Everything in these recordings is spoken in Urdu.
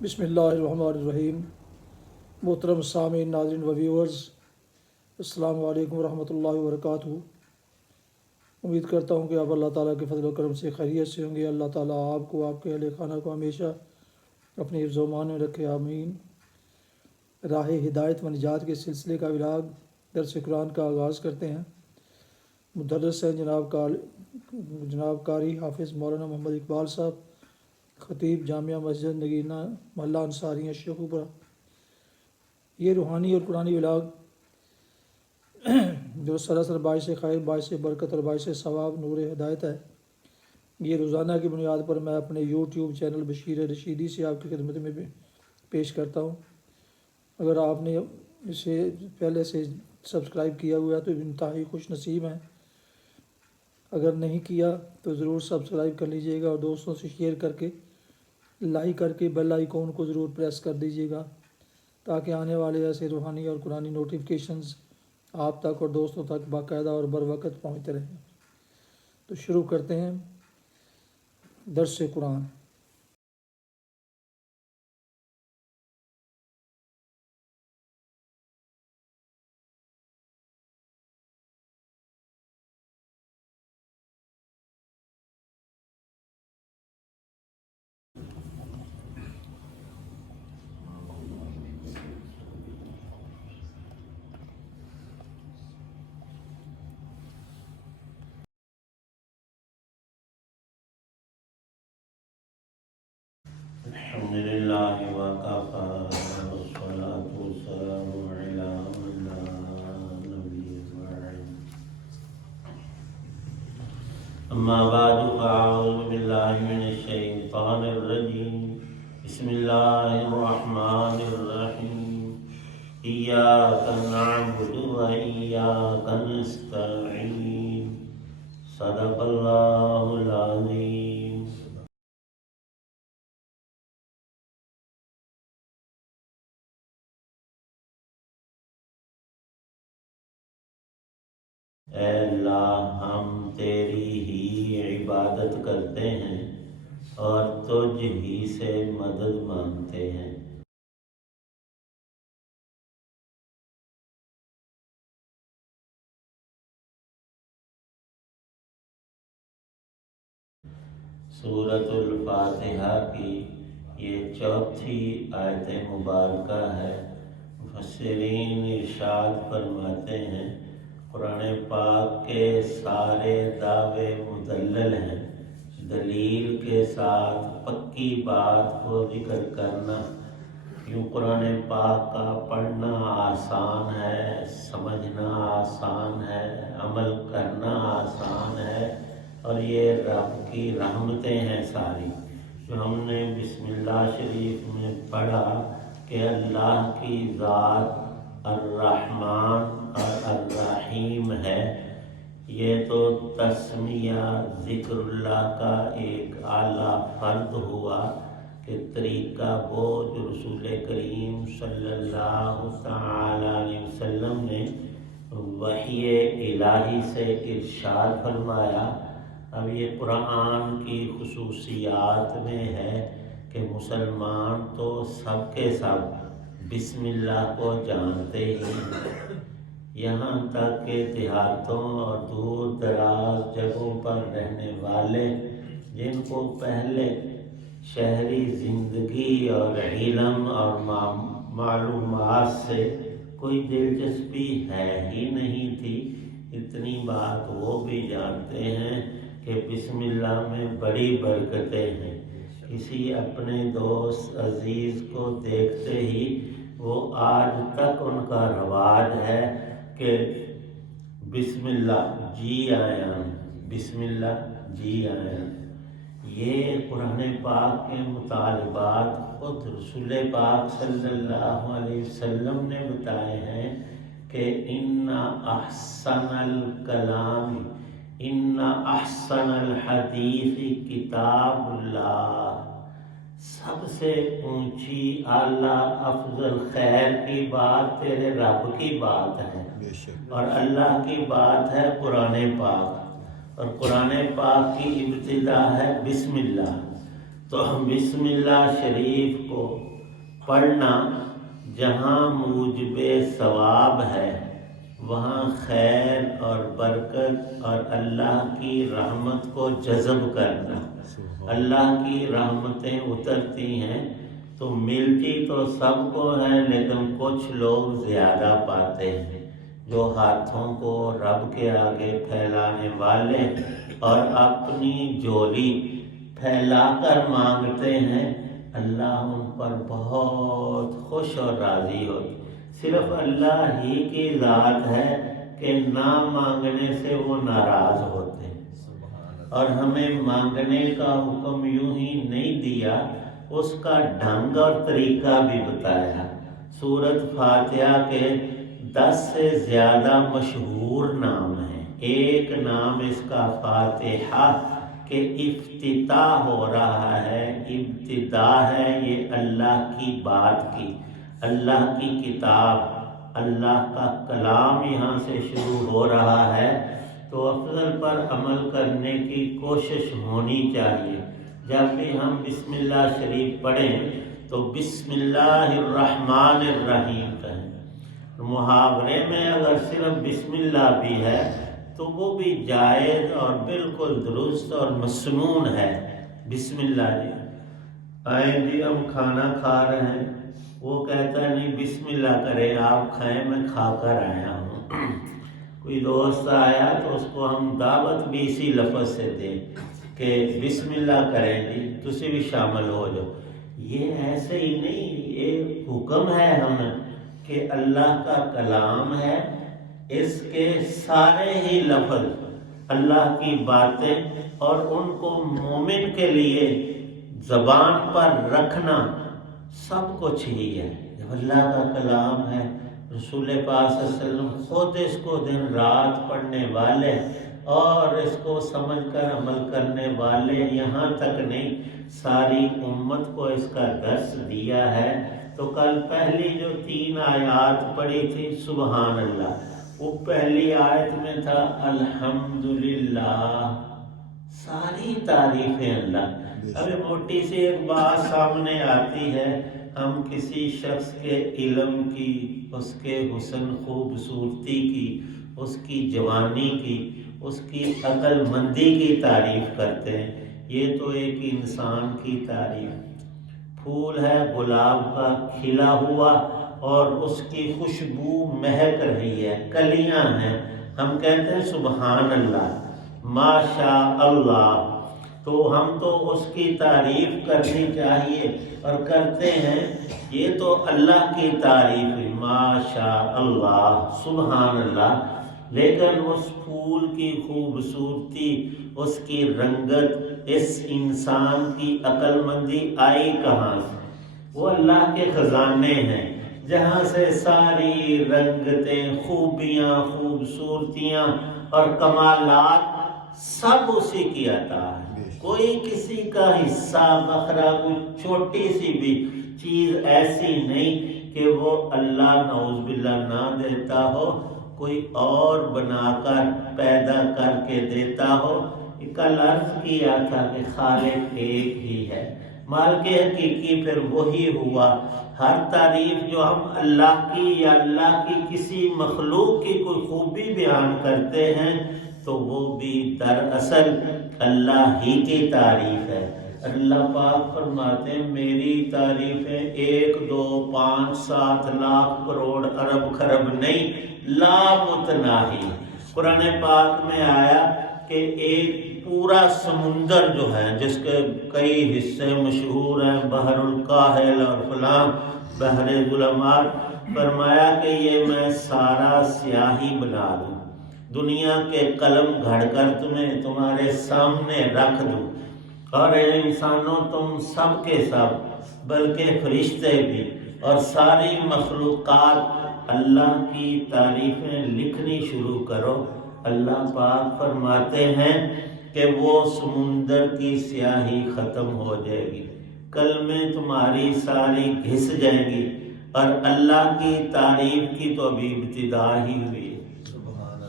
بسم اللہ الرحمن الرحیم۔ محترم سامعین، ناظرین و ویورز، السلام علیکم ورحمۃ اللہ وبرکاتہ۔ امید کرتا ہوں کہ آپ اللہ تعالیٰ کے فضل و کرم سے خیریت سے ہوں گے۔ اللہ تعالیٰ آپ کو، آپ کے اہل خانہ کو ہمیشہ اپنے حفظ و امان میں رکھے، آمین۔ راہ ہدایت و نجات کے سلسلے کا ولاگ درس قرآن کا آغاز کرتے ہیں۔ مدرس ہیں جناب قاری حافظ مولانا محمد اقبال صاحب، خطیب جامعہ مسجد نگینہ محلہ انصاریہ شیخوپورہ۔ یہ روحانی اور قرآنی ولاگ جو سراسر باعث خیر، باعث برکت اور باعث ثواب، نور ہدایت ہے، یہ روزانہ کی بنیاد پر میں اپنے یوٹیوب چینل بشیر رشیدی سے آپ کی خدمت میں پیش کرتا ہوں۔ اگر آپ نے اسے پہلے سے سبسکرائب کیا ہوا ہے تو انتہائی خوش نصیب ہیں، اگر نہیں کیا تو ضرور سبسکرائب کر لیجئے گا، اور دوستوں سے شیئر کر کے، لائک کر کے بیل آئیکن کو ضرور پریس کر دیجیے گا، تاکہ آنے والے ایسے روحانی اور قرآنی نوٹیفیکیشنز آپ تک اور دوستوں تک باقاعدہ اور بر وقت پہنچتے رہیں۔ تو شروع کرتے ہیں درس قرآن۔ الحمدللہ وکفی والصلاة والسلام علی من لا نبی بعد، اما بعد فاعوذ باللہ من الشیطان الرجیم، بسم اللہ الرحمن الرحیم، ایاک نعبد و ایاک نستعین، صدق اللہ العظیم۔ اے اللہ، ہم تیری ہی عبادت کرتے ہیں اور تجھ ہی سے مدد مانگتے ہیں۔ سورۃ الفاتحہ کی یہ چوتھی آیت مبارکہ ہے۔ مفسرین ارشاد فرماتے ہیں، قرآن پاک کے سارے دعوے مدلل ہیں۔ دلیل کے ساتھ پکی بات کو ذکر کرنا، یوں قرآن پاک کا پڑھنا آسان ہے، سمجھنا آسان ہے، عمل کرنا آسان ہے، اور یہ رب کی رحمتیں ہیں ساری، جو ہم نے بسم اللہ شریف میں پڑھا کہ اللہ کی ذات الرحمن اور الرحیم ہے۔ یہ تو تسمیہ ذکر اللہ کا ایک اعلیٰ فرد ہوا کہ طریقہ وہ جو رسول کریم صلی اللہ تعالی علیہ وسلم نے وحی الہی سے ارشاد فرمایا۔ اب یہ قرآن کی خصوصیات میں ہے کہ مسلمان تو سب کے سب بسم اللہ کو جانتے ہی، یہاں تک کہ دیہاتوں اور دور دراز جگہوں پر رہنے والے جن کو پہلے شہری زندگی اور علم اور معلومات سے کوئی دلچسپی ہے ہی نہیں تھی، اتنی بات وہ بھی جانتے ہیں کہ بسم اللہ میں بڑی برکتیں ہیں۔ کسی اپنے دوست عزیز کو دیکھتے ہی وہ آج تک ان کا رواج ہے کہ بسم اللہ جی آیا، بسم اللہ جی آیا۔ یہ قرآن پاک کے مطالبات خود رسول پاک صلی اللہ علیہ وسلم نے بتائے ہیں کہ ان احسن الکلام، ان احسن الحدیث کتاب اللہ، سب سے اونچی اعلیٰ افضل خیر کی بات تیرے رب کی بات ہے، اور اللہ کی بات ہے قرآن پاک، اور قرآن پاک کی ابتدا ہے بسم اللہ۔ تو ہم بسم اللہ شریف کو پڑھنا جہاں موجب ثواب ہے وہاں خیر اور برکت اور اللہ کی رحمت کو جذب کرنا. اللہ کی رحمتیں اترتی ہیں تو ملتی تو سب کو ہے، لیکن کچھ لوگ زیادہ پاتے ہیں، جو ہاتھوں کو رب کے آگے پھیلانے والے اور اپنی جولی پھیلا کر مانگتے ہیں. اللہ ان پر بہت خوش اور راضی ہوتے. صرف اللہ ہی کی ذات ہے کہ نہ مانگنے سے وہ ناراض ہوتے ہیں، اور ہمیں مانگنے کا حکم یوں ہی نہیں دیا، اس کا ڈھنگ اور طریقہ بھی بتایا. سورۃ فاتحہ کے 10 سے زیادہ مشہور نام ہیں. ایک نام اس کا فاتحہ کہ افتتاح ہو رہا ہے، ابتدا ہے یہ اللہ کی بات کی، اللہ کی کتاب، اللہ کا کلام یہاں سے شروع ہو رہا ہے. تو افضل پر عمل کرنے کی کوشش ہونی چاہیے. جب بھی ہم بسم اللہ شریف پڑھیں تو بسم اللہ الرحمن الرحیم کہیں. محاورے میں اگر صرف بسم اللہ بھی ہے تو وہ بھی جائز اور بالکل درست اور مسنون ہے. بسم اللہ جی آئیں جی ہم کھانا کھا رہے ہیں، وہ کہتا ہے نہیں بسم اللہ کریں آپ کھائیں، میں کھا کر آیا ہوں. کوئی دوست آیا تو اس کو ہم دعوت بھی اسی لفظ سے دیں کہ بسم اللہ کریں جی تسی بھی شامل ہو جاؤ. یہ ایسے ہی نہیں، یہ حکم ہے ہمیں کہ اللہ کا کلام ہے، اس کے سارے ہی لفظ اللہ کی باتیں، اور ان کو مومن کے لیے زبان پر رکھنا سب کچھ ہی ہے. جب اللہ کا کلام ہے، رسول پاک صلی اللہ علیہ وسلم خود اس کو دن رات پڑھنے والے اور اس کو سمجھ کر عمل کرنے والے، یہاں تک نہیں ساری امت کو اس کا درس دیا ہے. تو کل پہلی جو 3 آیات پڑھی تھی سبحان اللہ، وہ پہلی آیت میں تھا الحمدللہ، ساری تعریفیں اللہ. ابھی موٹی سی ایک بات سامنے آتی ہے، ہم کسی شخص کے علم کی، اس کے حسن خوبصورتی کی، اس کی جوانی کی، اس کی عقل مندی کی تعریف کرتے ہیں. یہ تو ایک انسان کی تعریف. پھول ہے گلاب کا کھلا ہوا اور اس کی خوشبو مہک رہی ہے، کلیاں ہیں، ہم کہتے ہیں سبحان اللہ ماشاء اللہ. تو ہم تو اس کی تعریف کرنی چاہیے اور کرتے ہیں. یہ تو اللہ کی تعریف ہے، ماشاء اللہ سبحان اللہ. لیکن اس پھول کی خوبصورتی، اس کی رنگت، اس انسان کی عقل مندی آئی کہاں سے؟ وہ اللہ کے خزانے ہیں جہاں سے ساری رنگتیں، خوبیاں، خوبصورتیاں اور کمالات سب اسی کی عطا ہے. کوئی کسی کا حصہ بکھرا، کوئی چھوٹی سی بھی چیز ایسی نہیں کہ وہ اللہ نعوذ باللہ نہ دیتا ہو، کوئی اور بنا کر پیدا کر کے دیتا ہو. کل عرض کیا تھا کہ خالق ایک ہی ہے، مالک حقیقی پھر وہی ہوا. ہر تعریف جو ہم اللہ کی یا اللہ کی کسی مخلوق کی کوئی خوبی بیان کرتے ہیں تو وہ بھی دراصل اللہ ہی کی تعریف ہے. اللہ پاک فرماتے ہیں میری تعریفیں 1 2 5 7 لاکھ کروڑ ارب خرب نہیں، لامتناہی. قرآن پاک میں آیا کہ ایک پورا سمندر جو ہے جس کے کئی حصے مشہور ہیں، بحر الکاہل اور فلاں بحر ظلمات، فرمایا کہ یہ میں سارا سیاہی بنا دوں، دنیا کے قلم گھڑ کر تمہیں تمہارے سامنے رکھ دوں، اور اے انسانوں تم سب کے سب بلکہ فرشتے بھی اور ساری مخلوقات اللہ کی تعریفیں لکھنی شروع کرو. اللہ پاک فرماتے ہیں کہ وہ سمندر کی سیاہی ختم ہو جائے گی، کلمیں تمہاری ساری گھس جائیں گی، اور اللہ کی تعریف کی تو ابھی ابتدا ہی ہوئی.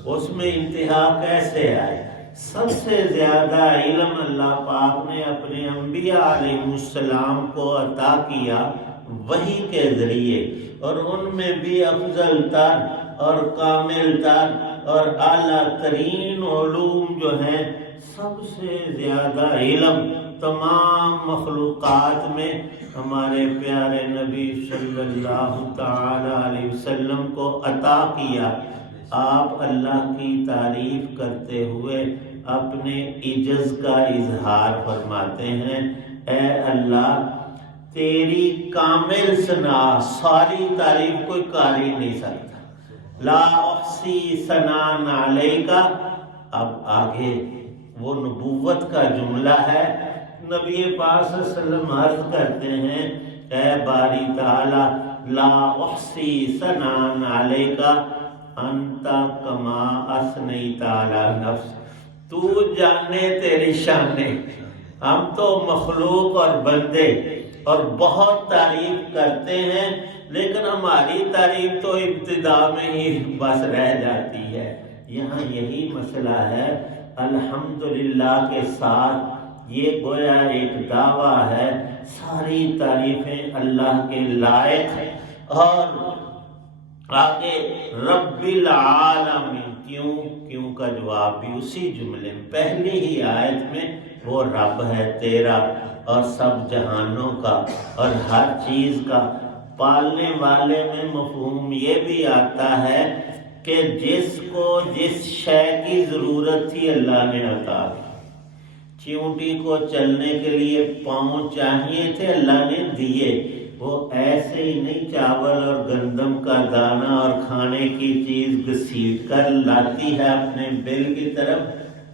اس میں انتہا کیسے آئے؟ سب سے زیادہ علم اللہ پاک نے اپنے انبیاء علیہ السلام کو عطا کیا وحی کے ذریعے، اور ان میں بھی افضل تر اور کامل تر اور اعلیٰ ترین علوم جو ہیں، سب سے زیادہ علم تمام مخلوقات میں ہمارے پیارے نبی صلی اللہ تعالی علیہ وسلم کو عطا کیا۔ آپ اللہ کی تعریف کرتے ہوئے اپنے عجز کا اظہار فرماتے ہیں، اے اللہ تیری کامل ثنا، ساری تعریف کوئی کر ہی نہیں سکتا، لا احصی ثناء علیک۔ اب آگے وہ نبوت کا جملہ ہے، نبی پاک صلی اللہ علیہ وسلم عرض کرتے ہیں، اے باری تعالی لا احصی ثناء علیک انت کما اثنیت علی نفس، تو جانے تیری شانے، ہم تو مخلوق اور بندے اور بہت تعریف کرتے ہیں، لیکن ہماری تعریف تو ابتدا میں ہی بس رہ جاتی ہے۔ یہاں یہی مسئلہ ہے، الحمدللہ کے ساتھ یہ گویا ایک دعویٰ ہے، ساری تعریفیں اللہ کے لائق ہیں، اور آگے رب العالمین، کیوں کا جواب بھی اسی جملے میں، پہلی ہی آیت میں وہ رب ہے تیرا اور سب جہانوں کا اور ہر چیز کا۔ پالنے والے میں مفہوم یہ بھی آتا ہے کہ جس کو جس شے کی ضرورت تھی اللہ نے عطا کی۔ چیونٹی کو چلنے کے لیے پاؤں چاہیے تھے، اللہ نے دیے، وہ ایسے ہی نہیں چاول اور گندم کا دانہ اور کھانے کی چیز گھسیٹ کر لاتی ہے اپنے بل کی طرف،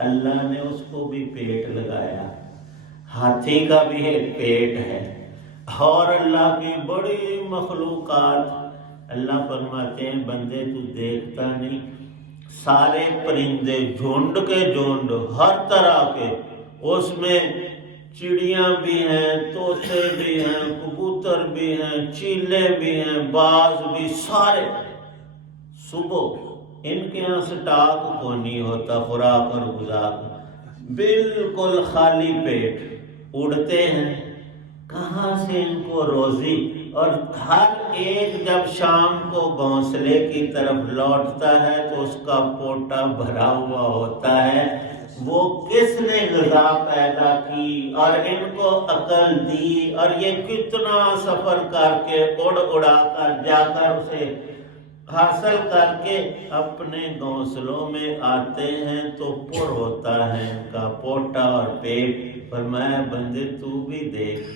اللہ نے اس کو بھی پیٹ لگایا، ہاتھی کا بھی ایک پیٹ ہے، اور اللہ کی بڑی مخلوقات۔ اللہ فرماتے ہیں بندے تو دیکھتا نہیں، سارے پرندے جھنڈ کے جھنڈ ہر طرح کے، اس میں چڑیاں بھی ہیں، طوطے بھی ہیں، کبوتر بھی ہیں، چیلے بھی ہیں، باز بھی، سارے صبح ان کے یہاں سٹاک کو نہیں ہوتا، خوراک اور غذا، بالکل خالی پیٹ اڑتے ہیں، کہاں سے ان کو روزی؟ اور ہر ایک جب شام کو گھونسلے کی طرف لوٹتا ہے تو اس کا پوٹا بھرا ہوا ہوتا ہے، وہ کس نے غذا پیدا کی اور ان کو عقل دی، اور یہ کتنا سفر کر کے اڑا کر جا کر اسے حاصل کر کے اپنے گھونسلوں میں آتے ہیں تو پر ہوتا ہے ان کا پوٹا اور پیٹ۔ فرمایا بندے تو بھی دیکھ،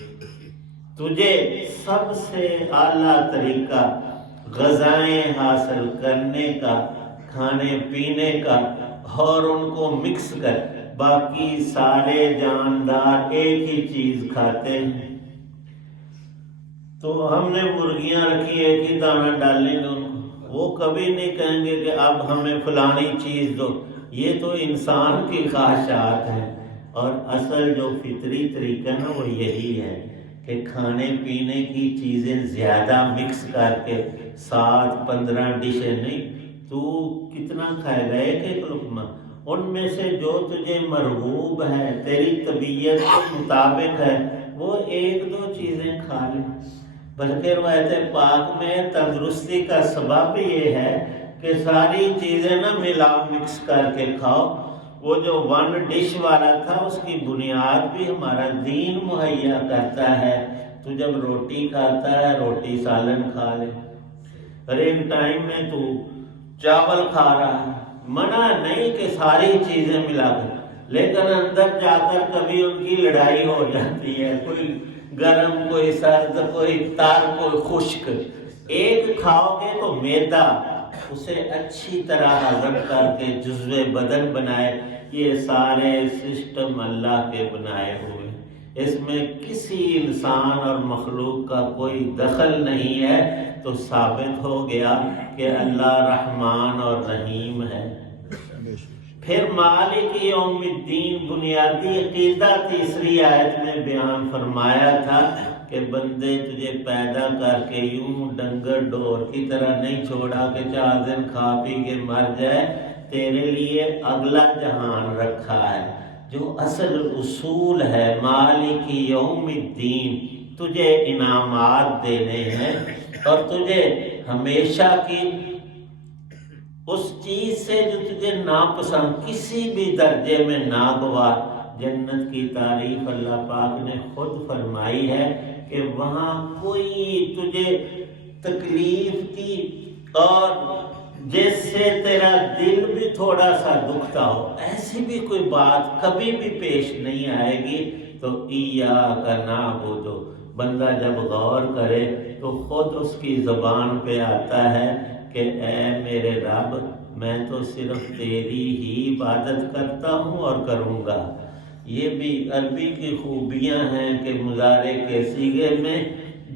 تجھے سب سے اعلیٰ طریقہ غذائیں حاصل کرنے کا، کھانے پینے کا، اور ان کو مکس کر، باقی سارے جاندار ایک ہی چیز کھاتے ہیں۔ تو ہم نے مرغیاں رکھی، ایک ہی دانہ ڈالیں گے ان کو، وہ کبھی نہیں کہیں گے کہ اب ہمیں فلانی چیز دو۔ یہ تو انسان کی خواہشات ہیں، اور اصل جو فطری طریقہ نا وہ یہی ہے کہ کھانے پینے کی چیزیں زیادہ مکس کر کے 7-15 ڈشیں نہیں، تو کتنا کھائے گا ایک لقمہ، ان میں سے جو تجھے مرغوب ہے، تیری طبیعت کے مطابق ہے، وہ 1-2 چیزیں کھا لے۔ بلکہ روایت پاک میں تندرستی کا سبب یہ ہے کہ ساری چیزیں نہ ملا مکس کر کے کھاؤ۔ وہ جو 1 ڈش والا تھا اس کی بنیاد بھی ہمارا دین مہیا کرتا ہے۔ تو جب روٹی کھاتا ہے روٹی سالن کھا لے، اور ایک ٹائم میں تو چاول کھا رہا ہے، منع نہیں کہ ساری چیزیں ملا کر، لیکن اندر جا کر کبھی ان کی لڑائی ہو جاتی ہے، کوئی گرم، کوئی سرد، کوئی تر، کوئی خشک۔ ایک کھاؤ گے تو معدہ اسے اچھی طرح ہضم کر کے جزو بدن بنائے۔ یہ سارے سسٹم اللہ کے بنائے ہوئے، اس میں کسی انسان اور مخلوق کا کوئی دخل نہیں ہے، تو ثابت ہو گیا کہ اللہ رحمان اور رحیم ہے۔ پھر مالک یوم الدین، بنیادی عقیدہ تیسری آیت میں بیان فرمایا تھا کہ بندے تجھے پیدا کر کے یوں ڈنگر ڈور کی طرح نہیں چھوڑا کہ 4 دن کھا پی کے مر جائے، تیرے لیے اگلا جہان رکھا ہے جو اصل اصول ہے۔ مالک یوم الدین، تجھے انعامات دینے ہیں اور تجھے ہمیشہ کی اس چیز سے جو تجھے ناپسند کسی بھی درجے میں ناگوار، جنت کی تعریف اللہ پاک نے خود فرمائی ہے کہ وہاں کوئی تجھے تکلیف کی اور جس سے تیرا دل بھی تھوڑا سا دکھتا ہو، ایسی بھی کوئی بات کبھی بھی پیش نہیں آئے گی۔ تو ایاک نعبد، بندہ جب غور کرے تو خود اس کی زبان پہ آتا ہے کہ اے میرے رب، میں تو صرف تیری ہی عبادت کرتا ہوں اور کروں گا۔ یہ بھی عربی کی خوبیاں ہیں کہ مضارع کے صیغے میں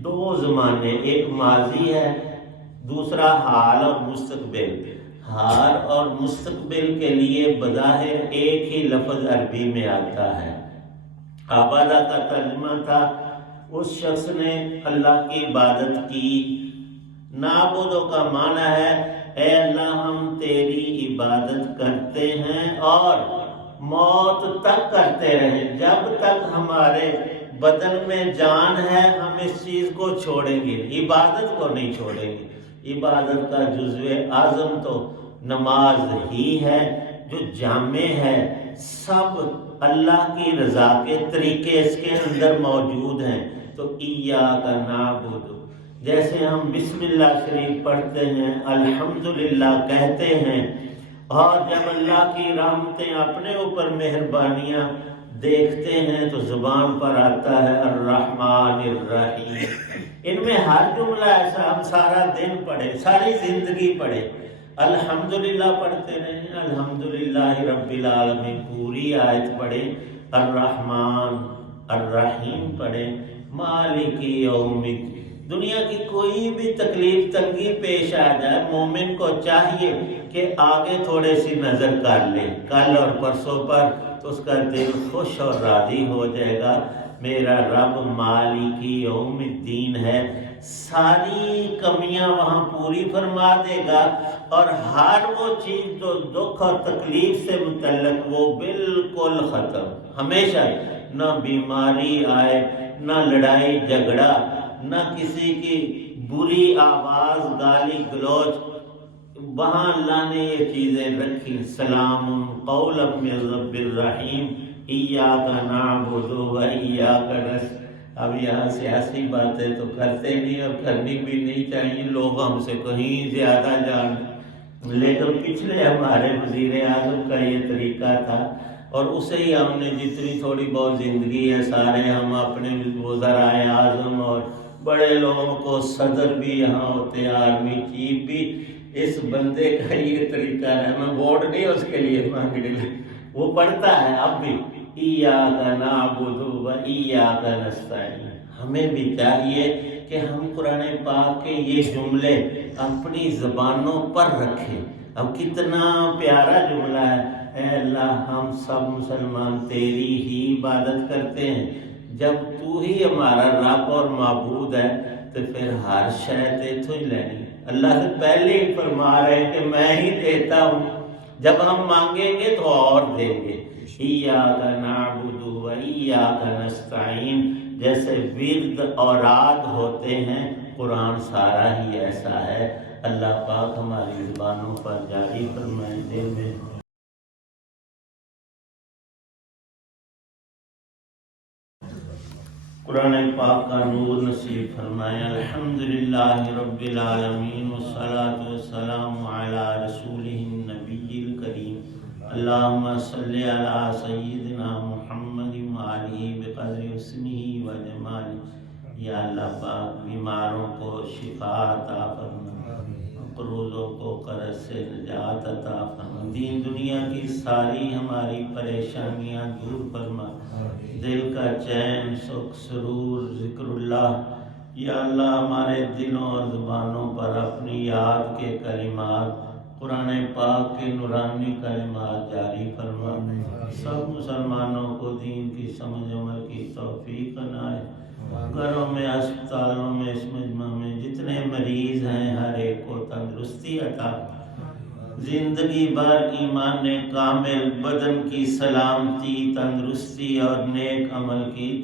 دو زمانے، ایک ماضی ہے، دوسرا حال اور مستقبل۔ حال اور مستقبل کے لیے بظاہر ایک ہی لفظ عربی میں آتا ہے۔ عبادہ کا ترجمہ تھا اس شخص نے اللہ کی عبادت کی۔ نعبدو کا معنی ہے اے اللہ ہم تیری عبادت کرتے ہیں اور موت تک کرتے رہیں، جب تک ہمارے بدن میں جان ہے ہم اس چیز کو چھوڑیں گے، عبادت کو نہیں چھوڑیں گے۔ عبادت کا جزو اعظم تو نماز ہی ہے جو جامع ہے، سب اللہ کی رضا کے طریقے اس کے اندر موجود ہیں۔ تو ایاک نعبد، جیسے ہم بسم اللہ شریف پڑھتے ہیں، الحمدللہ کہتے ہیں، اور جب اللہ کی رحمتیں اپنے اوپر مہربانیاں دیکھتے ہیں تو زبان پر آتا ہے الرحمن الرحیم۔ ان میں ہر جملہ ایسا ہم سارا دن پڑھے، ساری زندگی پڑھے، الحمدللہ پڑھتے رہیں، الحمدللہ رب العالمین پوری آیت پڑھے، الرحمن الرحیم پڑھے، مالک یوم الدین۔ دنیا کی کوئی بھی تکلیف تنگی پیش آ جائے، مومن کو چاہیے کہ آگے تھوڑے سی نظر کر لے کل اور پرسوں پر، تو اس کا دل خوش اور راضی ہو جائے گا۔ میرا رب مالک یوم الدین ہے، ساری کمیاں وہاں پوری فرما دے گا، اور ہر وہ چیز جو دکھ اور تکلیف سے متعلق وہ بالکل ختم، ہمیشہ۔ نہ بیماری آئے، نہ لڑائی جھگڑا، نہ کسی کی بری آواز گالی گلوچ، وہاں اللہ نے یہ چیزیں رکھی۔ سلام قولا من رب الرحیم، ایاک نعبد و ایاک نستعین۔ اب یہاں سیاسی باتیں تو کرتے نہیں اور کرنی بھی نہیں چاہیے، لوگ ہم سے کہیں زیادہ جان، لیکن پچھلے ہمارے وزیر اعظم کا یہ طریقہ تھا، اور اسے ہی ہم نے جتنی تھوڑی بہت زندگی ہے سارے ہم اپنے وزرائے اعظم اور بڑے لوگوں کو، صدر بھی یہاں ہوتے ہیں، آرمی چیف بھی، اس بندے کا یہ طریقہ ہے۔ میں ووٹ نہیں اس کے لیے مانگنے لگا، وہ پڑھتا ہے اب بھی، ایاک نعبد و ایاک نستعین۔ ہمیں بھی چاہیے کہ ہم قرآن پاک کے یہ جملے اپنی زبانوں پر رکھیں۔ اب کتنا پیارا جملہ ہے، اے اللہ ہم سب مسلمان تیری ہی عبادت کرتے ہیں، جب تو ہی ہمارا رب اور معبود ہے تو پھر ہر شے تیتھوں ہی لینی ہے۔ اللہ سے پہلے ہی فرما رہے ہیں کہ میں ہی دیتا ہوں، جب ہم مانگیں گے تو اور دیں گے۔ ایاک نعبد و ایاک نستعین، جیسے ورد اوراد ہوتے ہیں، قرآن سارا ہی ایسا ہے۔ اللہ پاک ہماری زبانوں پر جاری فرمائے، دل میں قرآن پاک کا نور نصیب فرمائے۔ الحمدللہ رب العالمین والصلاة والسلام علی رسولہ النبی الکریم، اللہم صلی علی سیدنا محمد وآلہ بقدر حسنہ و جمالہ۔ یا اللہ پاک بیماروں کو شفا عطا فرما، مقروضوں کو قرض سے نجات عطا فرما، دین دنیا کی ساری ہماری پریشانیاں دور فرما، دل کا چین، سکھ، سرور، ذکر اللہ۔ یا اللہ ہمارے دلوں اور زبانوں پر اپنی یاد کے کلمات، قرآن پاک کے نورانی کلمات جاری فرما۔ سب مسلمانوں کو دین کی سمجھ عمل کی توفیق عنایت، گھروں میں، ہسپتالوں میں، اس مجمع میں جتنے مریض ہیں ہر ایک کو تندرستی عطا، زندگی بھر ایمان کامل، بدن کی سلامتی، تندرستی اور نیک عمل کی